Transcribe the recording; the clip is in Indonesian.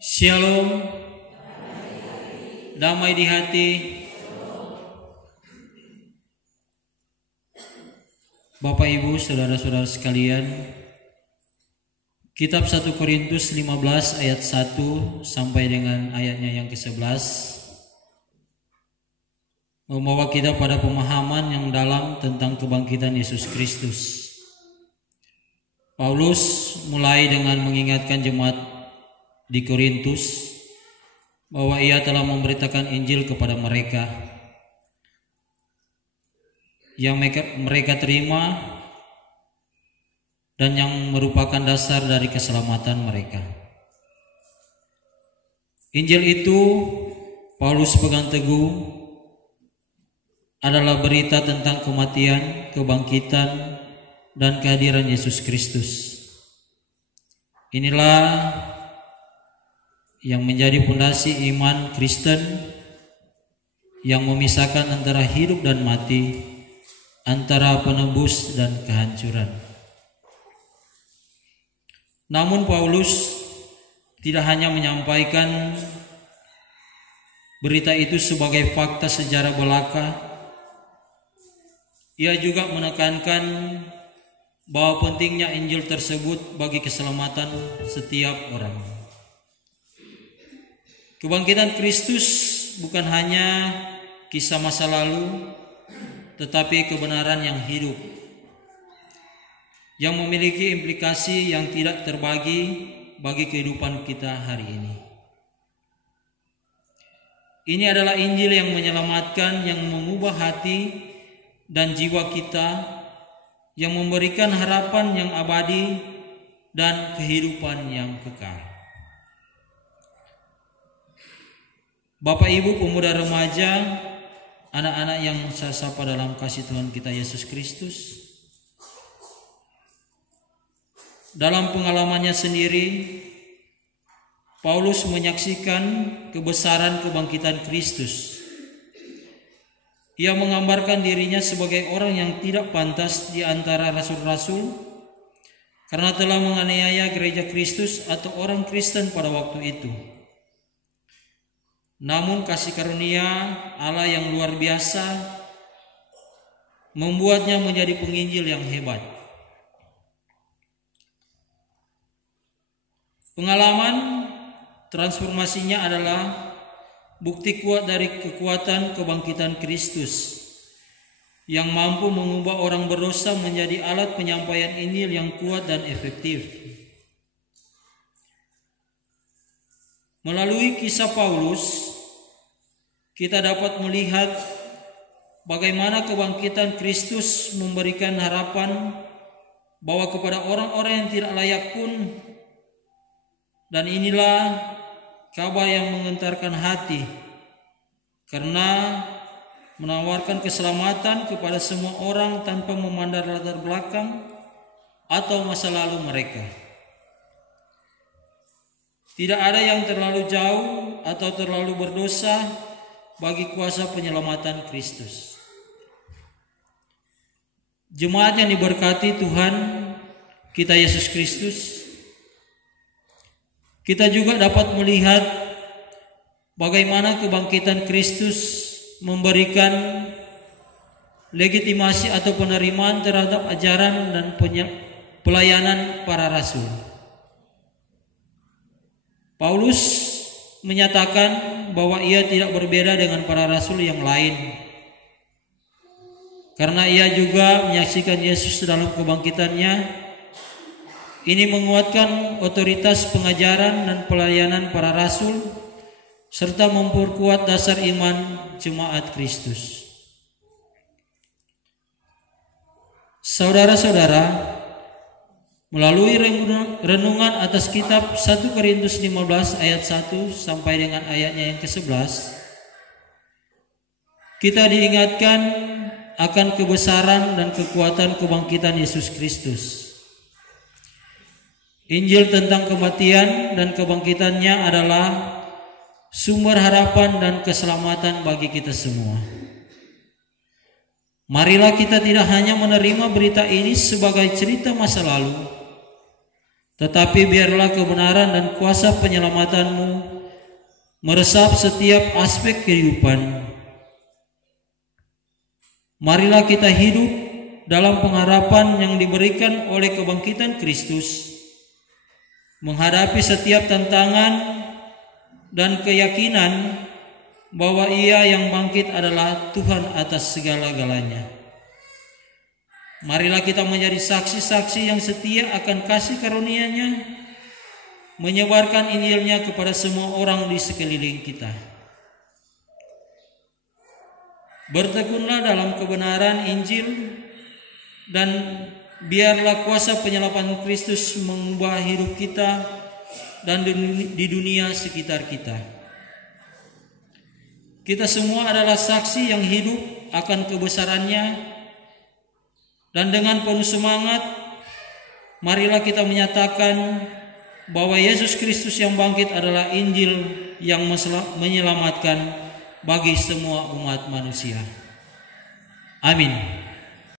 Shalom, damai di hati. Bapak Ibu, saudara-saudara sekalian, Kitab 1 Korintus 15 ayat 1 sampai dengan ayatnya yang ke-11 membawa kita pada pemahaman yang dalam tentang kebangkitan Yesus Kristus. Paulus mulai dengan mengingatkan jemaat di Korintus bahwa ia telah memberitakan Injil kepada mereka yang mereka terima dan yang merupakan dasar dari keselamatan mereka. Injil itu Paulus pegang teguh adalah berita tentang kematian, kebangkitan, dan kehadiran Yesus Kristus. Inilah yang menjadi fondasi iman Kristen yang memisahkan antara hidup dan mati, antara penebus dan kehancuran. Namun Paulus tidak hanya menyampaikan berita itu sebagai fakta sejarah belaka, ia juga menekankan bahwa pentingnya Injil tersebut bagi keselamatan setiap orang. Kebangkitan Kristus bukan hanya kisah masa lalu, tetapi kebenaran yang hidup, yang memiliki implikasi yang tidak terbagi bagi kehidupan kita hari ini. Ini adalah Injil yang menyelamatkan, yang mengubah hati dan jiwa kita, yang memberikan harapan yang abadi dan kehidupan yang kekal. Bapak Ibu, pemuda remaja, anak-anak yang saya sapa dalam kasih Tuhan kita Yesus Kristus, dalam pengalamannya sendiri, Paulus menyaksikan kebesaran kebangkitan Kristus. Ia menggambarkan dirinya sebagai orang yang tidak pantas di antara rasul-rasul karena telah menganiaya gereja Kristus atau orang Kristen pada waktu itu. Namun kasih karunia Allah yang luar biasa membuatnya menjadi penginjil yang hebat. Pengalaman transformasinya adalah bukti kuat dari kekuatan kebangkitan Kristus yang mampu mengubah orang berdosa menjadi alat penyampaian Injil yang kuat dan efektif. Melalui kisah Paulus, kita dapat melihat bagaimana kebangkitan Kristus memberikan harapan bahwa kepada orang-orang yang tidak layak pun, dan inilah kabar yang menggentarkan hati karena menawarkan keselamatan kepada semua orang tanpa memandang latar belakang atau masa lalu mereka. Tidak ada yang terlalu jauh atau terlalu berdosa bagi kuasa penyelamatan Kristus. Jemaat yang diberkati Tuhan kita Yesus Kristus, kita juga dapat melihat bagaimana kebangkitan Kristus memberikan legitimasi atau penerimaan terhadap ajaran dan pelayanan para rasul. Paulus menyatakan bahwa ia tidak berbeda dengan para rasul yang lain karena ia juga menyaksikan Yesus dalam kebangkitannya. Ini menguatkan otoritas pengajaran dan pelayanan para rasul serta memperkuat dasar iman jemaat Kristus. Saudara-saudara, melalui renungan atas kitab 1 Korintus 15 ayat 1 sampai dengan ayatnya yang ke-11, kita diingatkan akan kebesaran dan kekuatan kebangkitan Yesus Kristus. Injil tentang kematian dan kebangkitannya adalah sumber harapan dan keselamatan bagi kita semua. Marilah kita tidak hanya menerima berita ini sebagai cerita masa lalu, Tetapi biarlah kebenaran dan kuasa penyelamatanmu meresap setiap aspek kehidupan. Marilah kita hidup dalam pengharapan yang diberikan oleh kebangkitan Kristus, menghadapi setiap tantangan dan keyakinan bahwa Ia yang bangkit adalah Tuhan atas segala-galanya. Marilah kita menjadi saksi-saksi yang setia akan kasih karunia-Nya, menyebarkan Injil-Nya kepada semua orang di sekeliling kita. Bertekunlah dalam kebenaran Injil, dan biarlah kuasa penyelapan Kristus mengubah hidup kita dan di dunia sekitar kita. Kita semua adalah saksi yang hidup akan kebesaran-Nya, dan dengan penuh semangat marilah kita menyatakan bahwa Yesus Kristus yang bangkit adalah Injil yang menyelamatkan bagi semua umat manusia. Amin.